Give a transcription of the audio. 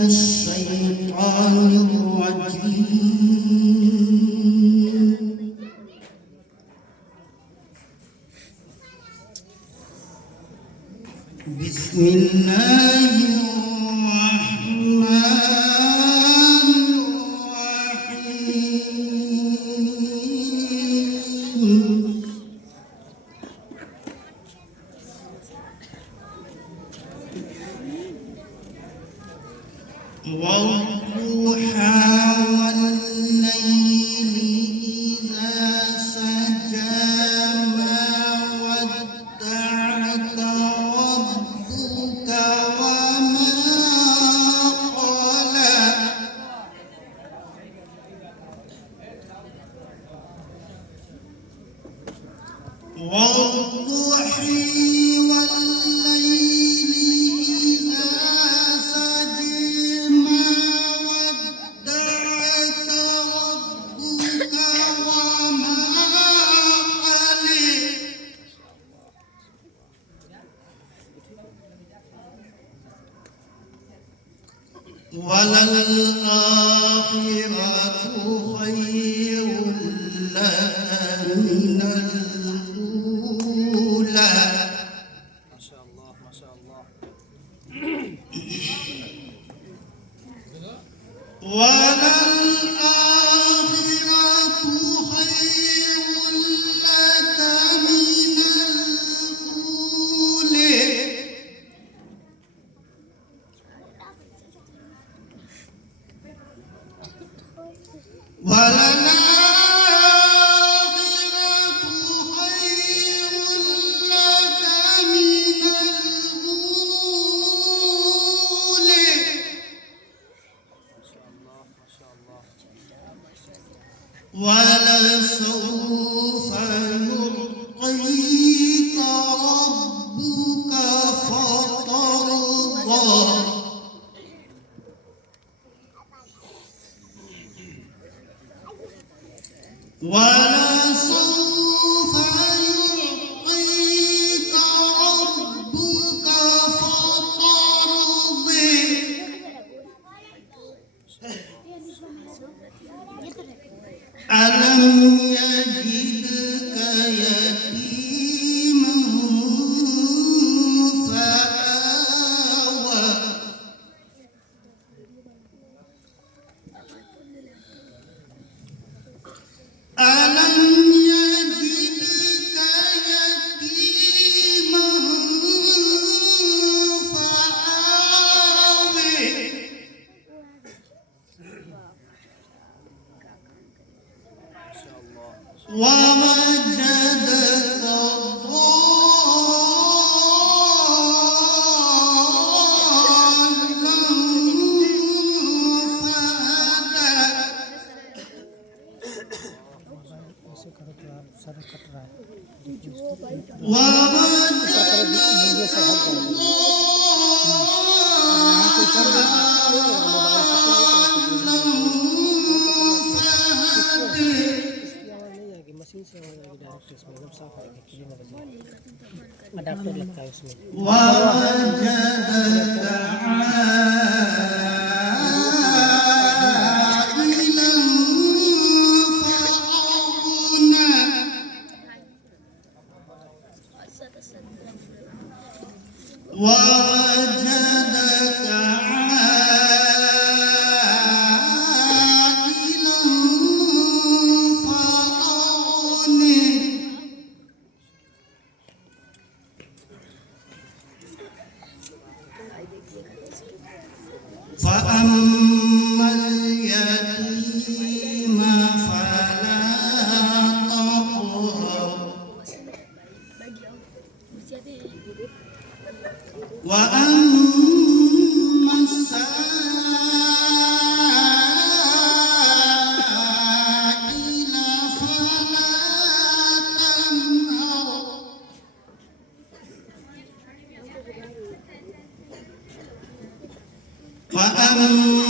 الشيطان الرجيم. بسم الله الرحمن الرحيم. والضحى والليل إذا سجى ما ودعك ربك وما قلى والضحى والليل إذا سجى ما ودعك ربك وما قلى وللآخرة خير لك من الأولى. ما شاء الله ما شاء الله. وللآخرة خير لك من الأولى. وللآخرة خير لك من الأولى. ما شاء الله. ولسوف يعطيك ربك فترضى. ولسوف يعطيك ربك فترضى. ألم يجدك يتيما فآوى. ألم يجدك يتيما فآوى. ووجدك ضالا فهدى. मशीन से डायरेक्ट इसमें एकदम साफ आएगा, क्लीन आएगा। अडाप्टर लगता है उसमें। ووجدك عائلا فأغنى. فأما اليتيم فلا تقهر. وأما السائل فلا تنهر. فأما